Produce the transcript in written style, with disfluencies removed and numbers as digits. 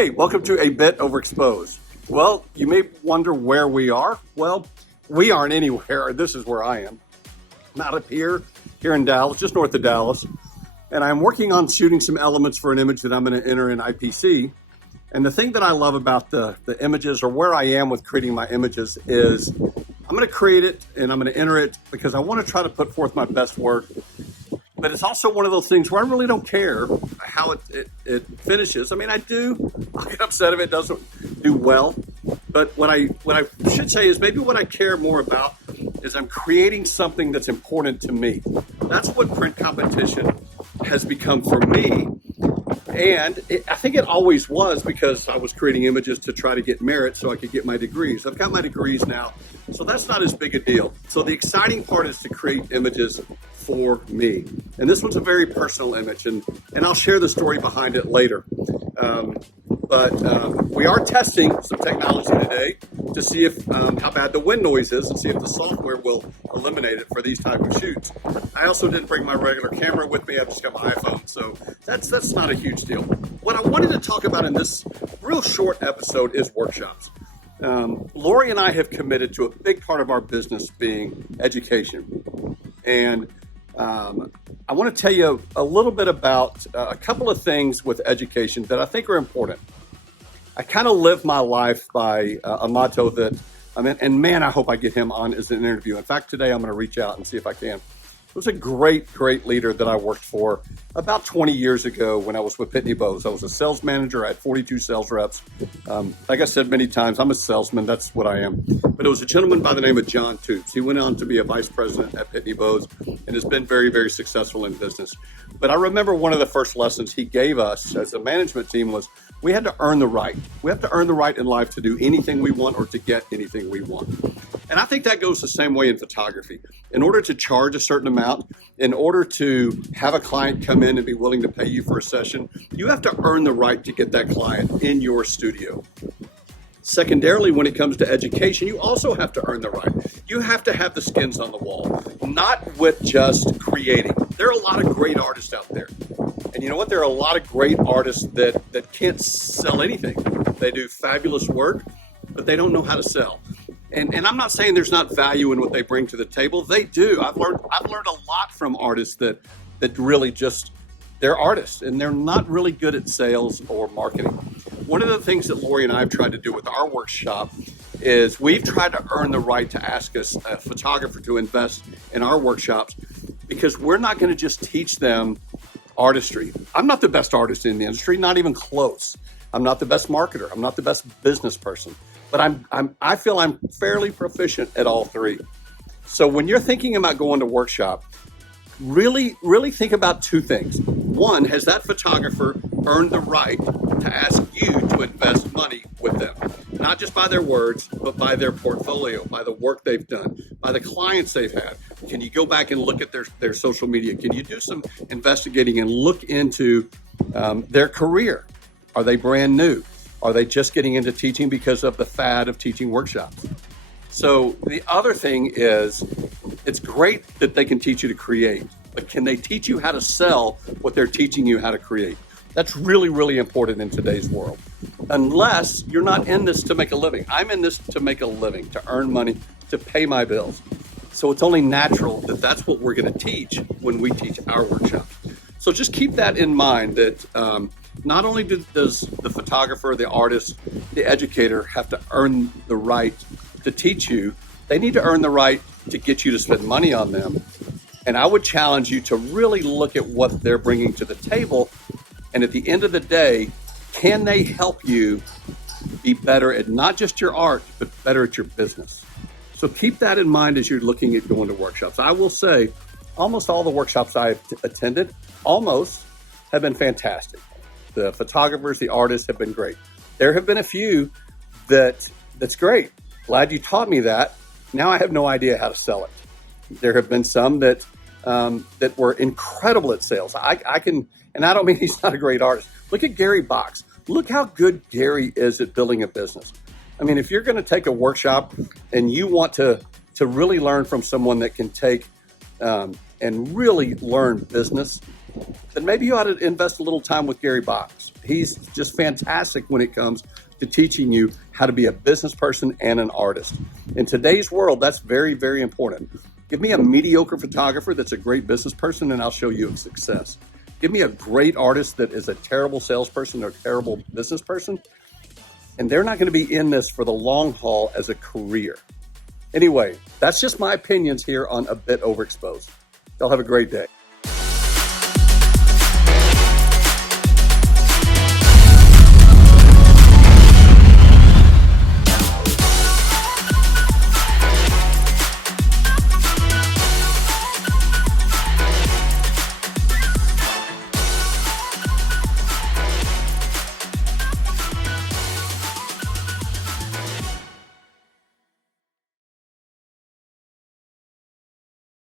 Hey, welcome to A Bit Overexposed. Well, you may wonder where we are. Well, we aren't anywhere. This is where I am. Not up here in Dallas, just north of Dallas. And I'm working on shooting some elements for an image that I'm going to enter in IPC. And the thing that I love about the images, or where I am with creating my images, is I'm going to create it and I'm going to enter it because I want to try to put forth my best work. But it's also one of those things where I really don't care how it finishes. I mean, I do. I'll get upset if it doesn't do well. But what I should say is maybe what I care more about is I'm creating something that's important to me. That's what print competition has become for me. And I think it always was, because I was creating images to try to get merit so I could get my degrees. I've got my degrees now, so that's not as big a deal. So the exciting part is to create images for me. And this one's a very personal image, and I'll share the story behind it later. But we are testing some technology today to see if how bad the wind noise is and see if the software will eliminate it for these type of shoots. I also didn't bring my regular camera with me. I've just got my iPhone, so that's not a huge deal. What I wanted to talk about in this real short episode is workshops. Lori and I have committed to a big part of our business being education. And I want to tell you a little bit about a couple of things with education that I think are important. I kind of live my life by a motto that, and man, I hope I get him on as an interview. In fact, today I'm going to reach out and see if I can. It was a great leader that I worked for about 20 years ago when I was with Pitney Bowes. I was a sales manager. I had 42 sales reps. Like I said many times, I'm a salesman. That's what I am. But it was a gentleman by the name of John Toops. He went on to be a vice president at Pitney Bowes and has been very, very successful in business. But I remember one of the first lessons he gave us as a management team was we had to earn the right. We have to earn the right in life to do anything we want or to get anything we want. And I think that goes the same way in photography. In order to charge a certain amount, in order to have a client come in and be willing to pay you for a session, you have to earn the right to get that client in your studio. Secondarily, when it comes to education, you also have to earn the right. You have to have the skins on the wall, not with just creating. There are a lot of great artists out there. And you know what? There are a lot of great artists that can't sell anything. They do fabulous work, but they don't know how to sell. And I'm not saying there's not value in what they bring to the table. They do. I've learned a lot from artists that really just, they're artists and they're not really good at sales or marketing. One of the things that Lori and I have tried to do with our workshop is we've tried to earn the right to ask a photographer to invest in our workshops, because we're not going to just teach them artistry. I'm not the best artist in the industry, not even close. I'm not the best marketer. I'm not the best business person, but I feel I'm fairly proficient at all three. So when you're thinking about going to workshop, really think about two things. One, has that photographer earned the right to ask you to invest money with them? Not just by their words, but by their portfolio, by the work they've done, by the clients they've had. Can you go back and look at their social media? Can you do some investigating and look into their career? Are they brand new? Are they just getting into teaching because of the fad of teaching workshops? So the other thing is, it's great that they can teach you to create, but can they teach you how to sell what they're teaching you how to create? That's really, really important in today's world. Unless you're not in this to make a living. I'm in this to make a living, to earn money, to pay my bills. So it's only natural that that's what we're going to teach when we teach our workshops. So just keep that in mind, that not only does the photographer, the artist, the educator have to earn the right to teach you, they need to earn the right to get you to spend money on them. And I would challenge you to really look at what they're bringing to the table. And at the end of the day, can they help you be better at not just your art, but better at your business? So keep that in mind as you're looking at going to workshops. I will say almost all the workshops I've attended have been fantastic. The photographers, the artists have been great. There have been a few that's great. Glad you taught me that. Now I have no idea how to sell it. There have been some that were incredible at sales. I can, and I don't mean he's not a great artist. Look at Gary Box. Look how good Gary is at building a business. I mean, if you're going to take a workshop and you want to really learn from someone that can take and really learn business, then maybe you ought to invest a little time with Gary Box. He's just fantastic when it comes to teaching you how to be a business person and an artist. In today's world, that's very, very important. Give me a mediocre photographer that's a great business person, and I'll show you success. Give me a great artist that is a terrible salesperson or a terrible business person, and they're not going to be in this for the long haul as a career. Anyway, that's just my opinions here on A Bit Overexposed. Y'all have a great day.